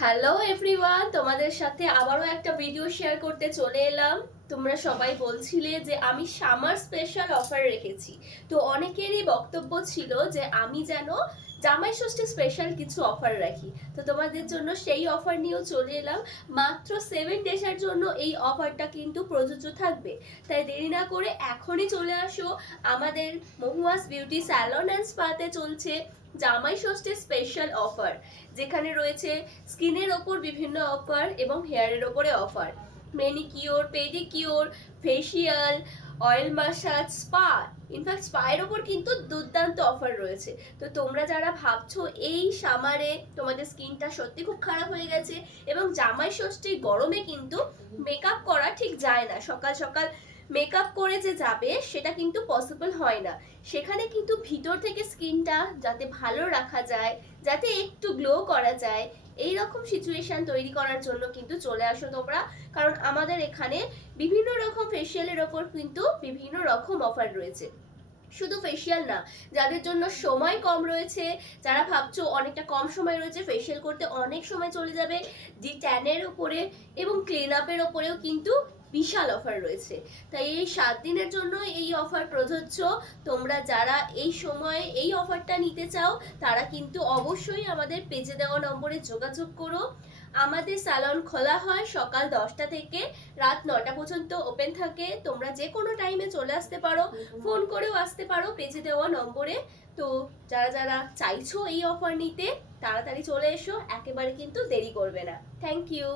Hello everyone, তোমাদের সাথে আবারও একটা ভিডিও শেয়ার করতে চলে এলাম। তোমরা সবাই বলছিলে যে আমি সামার স্পেশাল অফার রেখেছি। তো অনেকেরই বক্তব্য ছিল যে আমি যেন জামাই ষষ্ঠী স্পেশাল কিছু অফার রাখি। তো তোমাদের জন্য সেই অফার নিয়েও চলে এলাম। মাত্র 7 ডেজের জন্য এই অফারটা কিন্তু প্রযোজ্য থাকবে। তাই দেরি না করে এখনই চলে আসো। আমাদের মহুয়াস বিউটি স্যালন অ্যান্ড স্পাতে চলছে জামাই ষষ্ঠীর স্পেশাল অফার, যেখানে রয়েছে স্কিনের ওপর বিভিন্ন অফার এবং হেয়ারের ওপরে offer, manicure, pedicure, facial, oil massage, spa. In fact স্পায়ের ওপর কিন্তু দুর্দান্ত অফার রয়েছে। তো তোমরা যারা ভাবছো এই সামারে তোমাদের স্কিনটা সত্যি খুব খারাপ হয়ে গেছে এবং জামাই ষষ্ঠী গরমে কিন্তু মেকআপ করা ঠিক যায় না, সকাল সকাল মেকআপ করে যে যাবে সেটা কিন্তু পসিবল হয় না, সেখানে কিন্তু ভিতর থেকে স্কিনটা যাতে ভালো রাখা যায়, যাতে একটু গ্লো করা যায়, এই রকম সিচুয়েশন তৈরি করার জন্য কিন্তু চলে আসো তোমরা। কারণ আমাদের এখানে বিভিন্ন রকম ফেসিয়ালের ওপর কিন্তু বিভিন্ন রকম অফার রয়েছে। শুধু ফেসিয়াল না, যাদের জন্য সময় কম রয়েছে, যারা ভাবছো অনেকটা কম সময় রয়েছে, ফেসিয়াল করতে অনেক সময় চলে যাবে, ডি ট্যানের উপরে এবং ক্লিন আপের ওপরেও কিন্তু বিশাল অফার রয়েছে। তাই এই 7 দিনের জন্য এই অফার প্রযোজ্য। তোমরা যারা এই সময়ে এই অফারটা নিতে চাও তারা কিন্তু অবশ্যই আমাদের পেজে দেওয়া নম্বরে যোগাযোগ করো। আমাদের স্যালন খোলা হয় সকাল 10টা থেকে রাত 9টা পর্যন্ত ওপেন থাকে। তোমরা যে কোনো টাইমে চলে আসতে পারো, ফোন করেও আসতে পারো পেজে দেওয়া নম্বরে। তো যারা যারা চাইছো এই অফার নিতে তাড়াতাড়ি চলে এসো, একেবারে কিন্তু দেরি করবে না। Thank you.